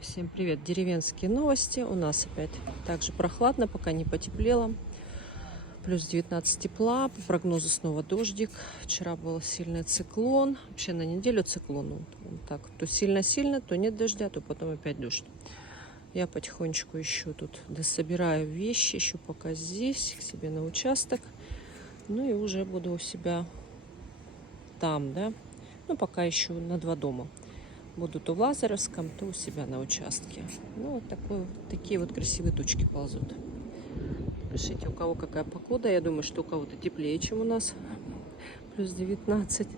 Всем привет! Деревенские новости. У нас опять также прохладно, пока не потеплело. Плюс 19 тепла. По прогнозу снова дождик. Вчера был сильный циклон. Вообще на неделю циклон. Он так, то сильно-сильно, то нет дождя, то потом опять дождь. Я потихонечку еще тут дособираю вещи, еще пока здесь, к себе на участок. Ну и уже буду у себя там, да. Ну, пока еще на 2 дома. Буду то в Лазаревском, то у себя на участке. Ну, вот такие вот красивые тучки ползут. Пишите, у кого какая погода. Я думаю, что у кого-то теплее, чем у нас. Плюс 19.